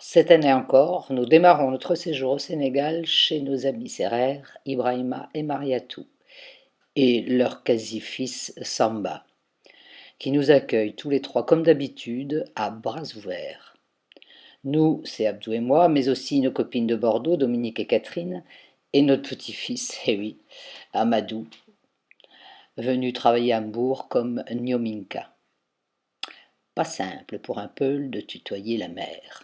Cette année encore, nous démarrons notre séjour au Sénégal chez nos amis sérères, Ibrahima et Mariatou, et leur quasi-fils Samba, qui nous accueillent tous les trois comme d'habitude à bras ouverts. Nous, c'est Abdou et moi, mais aussi nos copines de Bordeaux, Dominique et Catherine, et notre petit-fils, eh oui, Amadou, venu travailler à Hambourg comme Nyominka. Pas simple pour un Peul de tutoyer la mère.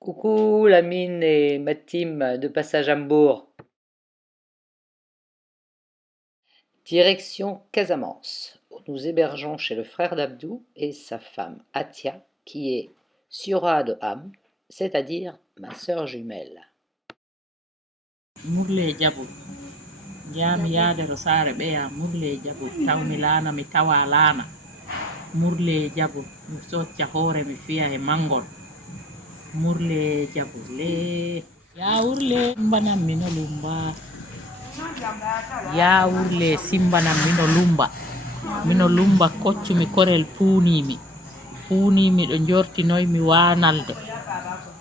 Coucou Lamine et ma team de passage à Hambourg. Direction Casamance, où nous hébergeons chez le frère d'Abdou et sa femme Atia, qui est Siora de Ham, c'est-à-dire ma sœur jumelle. Murle jabu jami yaadero saare ɓeya murle jabu tawmi laana mi tawa laana murle jabu mi socca hoore mi fiya e mangol murle jabu le ya wurle simbanam mino lumba ya wurle simbanam mino lumba koccumi korel puunimi ɗo jortinoymi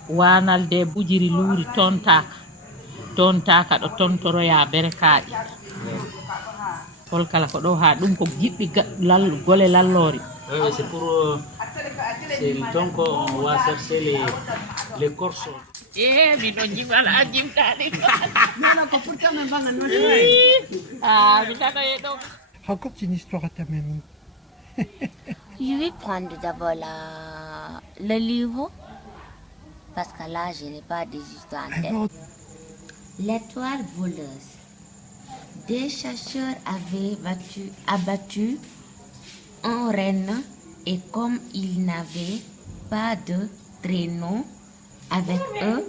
wanalde bujiri luuri tontaka ɗo tontoroya berekaaɗi holkala ko ɗo ha ɗum ko giɓɓi gole lallori. C'est pour c'est le temps qu'on va chercher les corsos. Miɗo jimala jimtaɗi mi tano e ɗo. Raconte une histoire à ta mamie. Je vais prendre d'abord le livre, parce que là, je n'ai pas des histoires en tête. L'étoile voleuse. Des chasseurs avaient abattu un renne et comme ils n'avaient pas de traîneau avec eux,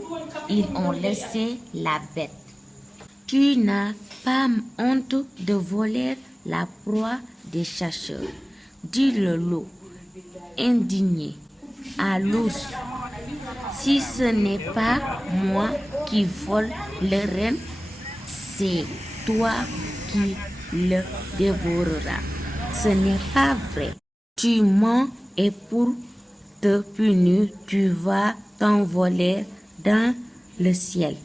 ils ont laissé la bête. Tu n'as pas honte de voler la proie des chasseurs, dit le loup, indigné à l'ours. Si ce n'est pas moi qui vole le renne, c'est toi qui le dévoreras. Ce n'est pas vrai. Tu mens et pour te punir, tu vas t'envoler dans le ciel.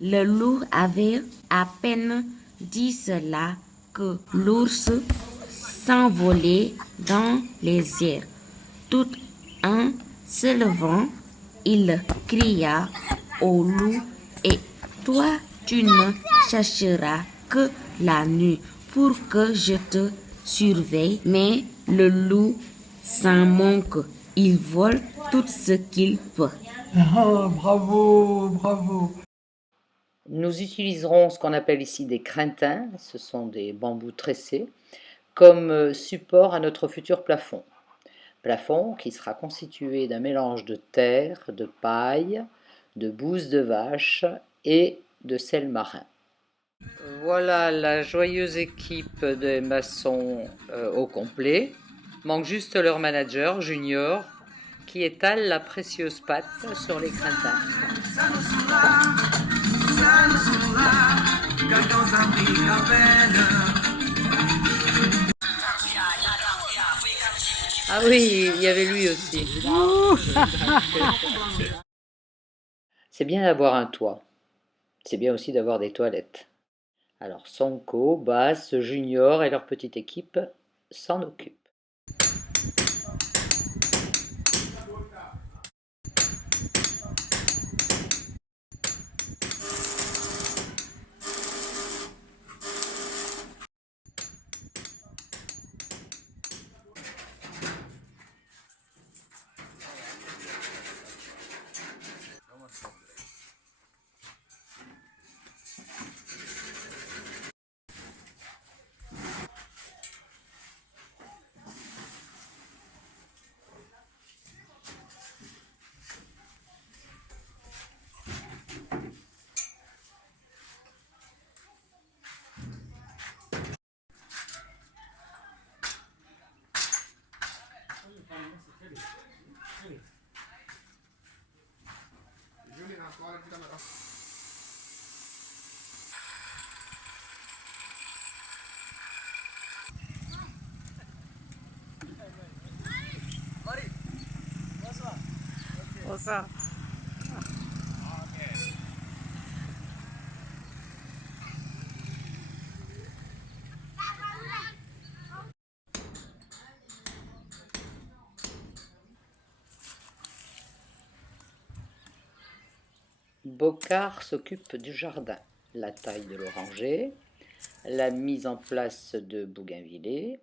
Le loup avait à peine dit cela que l'ours s'envolait dans les airs. Tout en se levant, il cria au loup, et toi tu ne chercheras que la nuit pour que je te surveille. Mais le loup s'en manque, il vole tout ce qu'il peut. Ah, bravo, bravo. Nous utiliserons ce qu'on appelle ici des crintins, ce sont des bambous tressés, comme support à notre futur plafond. Plafond qui sera constitué d'un mélange de terre, de paille, de bouse de vache et de sel marin. Voilà la joyeuse équipe des maçons au complet. Manque juste leur manager, Junior, qui étale la précieuse pâte sur les crintins. Ah oui, il y avait lui aussi. C'est bien d'avoir un toit. C'est bien aussi d'avoir des toilettes. Alors Sonko, Bass, Junior et leur petite équipe s'en occupent. cosa. Bocard s'occupe du jardin, la taille de l'oranger, la mise en place de bougainvillées,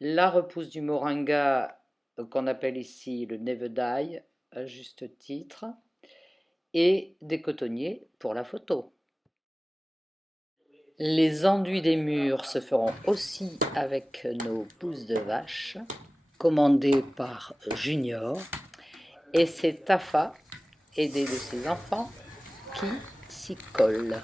la repousse du moringa qu'on appelle ici le nevedaille, à juste titre, et des cotonniers pour la photo. Les enduits des murs se feront aussi avec nos pousses de vache, commandées par Junior, et c'est Tafa, aidé de ses enfants, qui s'y colle.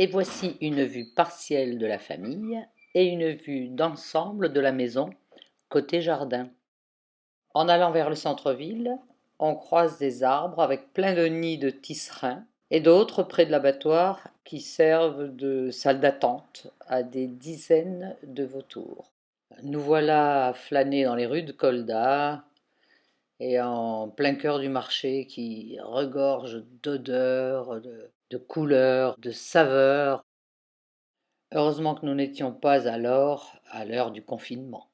Et voici une vue partielle de la famille et une vue d'ensemble de la maison côté jardin. En allant vers le centre-ville, on croise des arbres avec plein de nids de tisserands et d'autres près de l'abattoir qui servent de salle d'attente à des dizaines de vautours. Nous voilà à flâner dans les rues de Kolda et en plein cœur du marché qui regorge d'odeurs, de couleurs, de saveurs. Heureusement que nous n'étions pas alors à l'heure du confinement.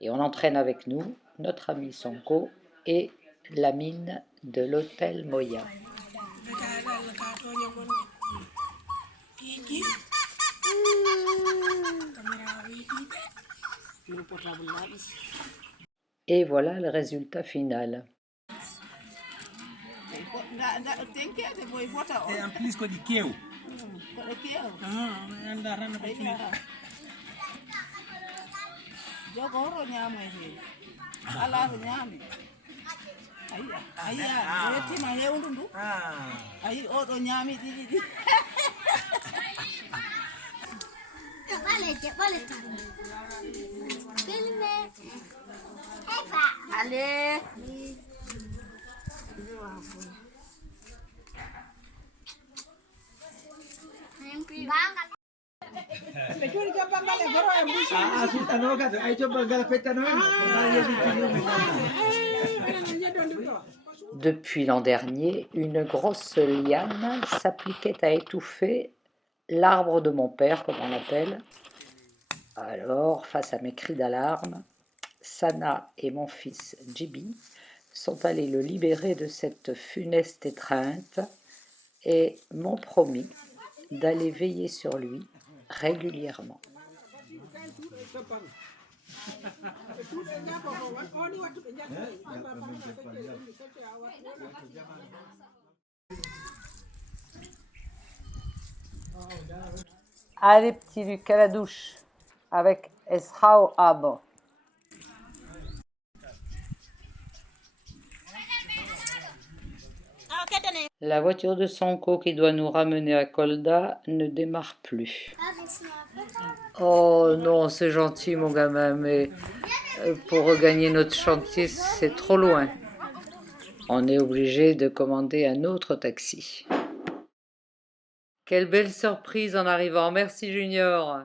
Et on entraîne avec nous notre ami Sonko et Lamine de l'hôtel Moya. Et voilà le résultat final. Allez. Depuis l'an dernier, une grosse liane s'appliquait à étouffer l'arbre de mon père, comme on l'appelle. Alors, face à mes cris d'alarme, Sana et mon fils Djibi sont allés le libérer de cette funeste étreinte et m'ont promis d'aller veiller sur lui régulièrement. Allez petit Luc, à la douche avec Esrao Abo. La voiture de Sonko qui doit nous ramener à Kolda ne démarre plus. Oh non, c'est gentil mon gamin, mais pour regagner notre chantier, c'est trop loin. On est obligé de commander un autre taxi. Quelle belle surprise en arrivant. Merci Junior.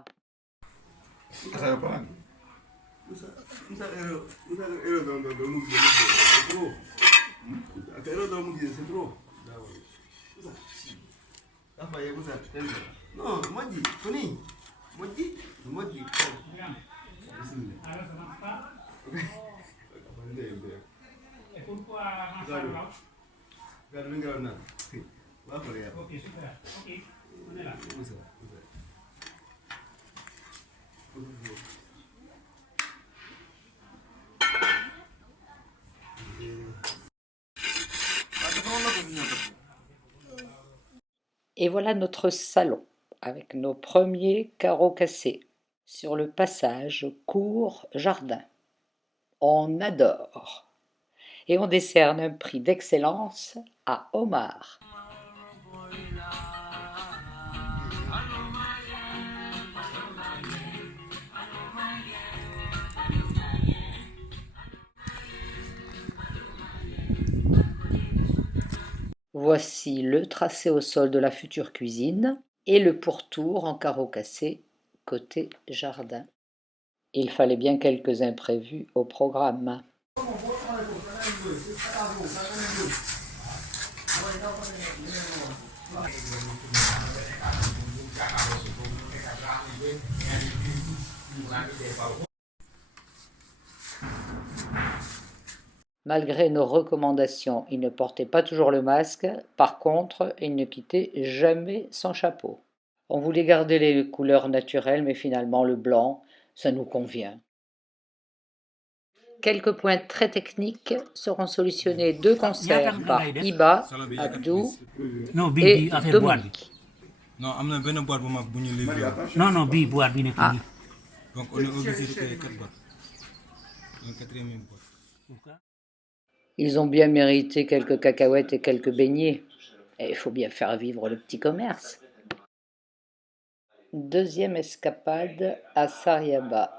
Non, Moji, Tony. Moji. Et pourquoi Ok, super. Ok, on est là. Et voilà notre salon, avec nos premiers carreaux cassés, sur le passage cour-jardin. On adore. Et on décerne un prix d'excellence à Omar. Voici le tracé au sol de la future cuisine et le pourtour en carreaux cassés côté jardin. Il fallait bien quelques imprévus au programme. Malgré nos recommandations, il ne portait pas toujours le masque. Par contre, il ne quittait jamais son chapeau. On voulait garder les couleurs naturelles, mais finalement le blanc, ça nous convient. Quelques points très techniques seront solutionnés de concert par Iba, Abdou et Dominique. Non, am na benn boîte bu mag bu ñu livré. Non, bii boîte bi nekk nii. Donc on est obligé de payer 4 boîtes. Un quatrième boîte. Ils ont bien mérité quelques cacahuètes et quelques beignets. Et il faut bien faire vivre le petit commerce. Deuxième escapade à Sariaba.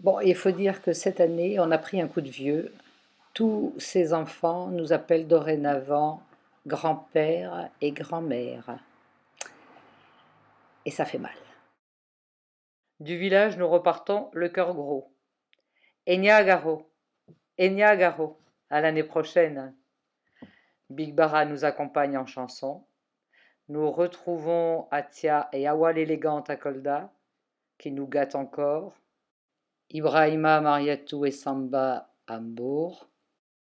Bon, il faut dire que cette année, on a pris un coup de vieux. Tous ces enfants nous appellent dorénavant grand-père et grand-mère. Et ça fait mal. Du village, nous repartons le cœur gros. Eniagaro, à l'année prochaine. Big Bara nous accompagne en chanson. Nous retrouvons Atia et Awal élégante à Kolda, qui nous gâtent encore. Ibrahima, Mariatou et Samba à Hambourg.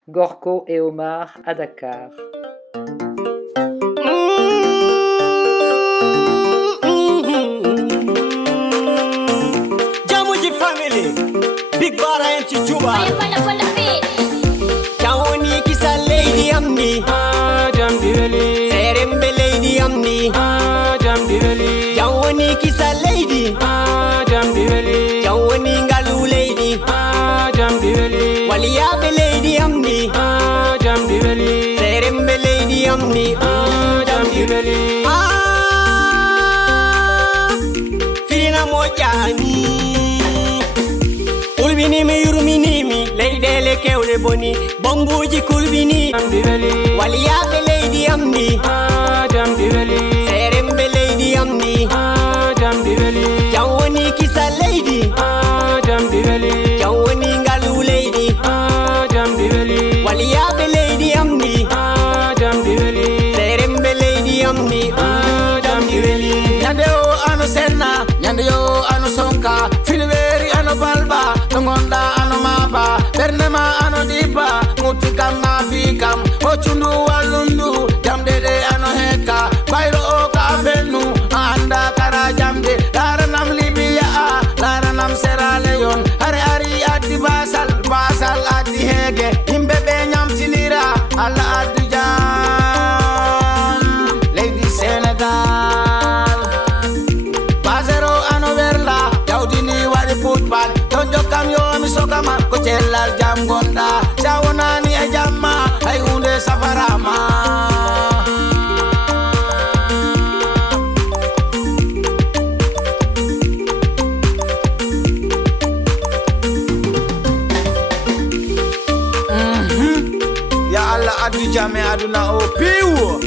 Gorko et Omar à Dakar. Jamuji family, Big Bara and Chichuba. Jawoni kisa lady amni. Jamdiveli. Serembe lady amni. Jamdiveli. Jawoni kisa lady. Jamdiveli. Jawoni ngalu lady. Jamdiveli. Waliyabe lady amni. Jamdiveli. Serembe lady amni. Jamdiveli. Firina mojani. Kulbinimi yuruminimi. Leydele kewle boni. Bambuji kulbini. Jamdiveli. Waliyabe lady amni. Jamdiveli. Serembe lady amni. Jamdiveli. Jawoni kisa lady. Jamdiveli. Jawoni ngalu lady. Jamdiveli. Waliyabe lady amni. Jamdiveli. Serembe lady amni. Jamdiveli. Nyande yo anu senna. Nyande yo anu sonka. Filiberi anu balba. Ngonda anu maba. Bernema anu dipa. Mutikam na fikam. Ochundu walundu. Jam ko cellal jam gonda sawonani e jamma hay hunde safarama ya Allah addu jam e aduna o piwo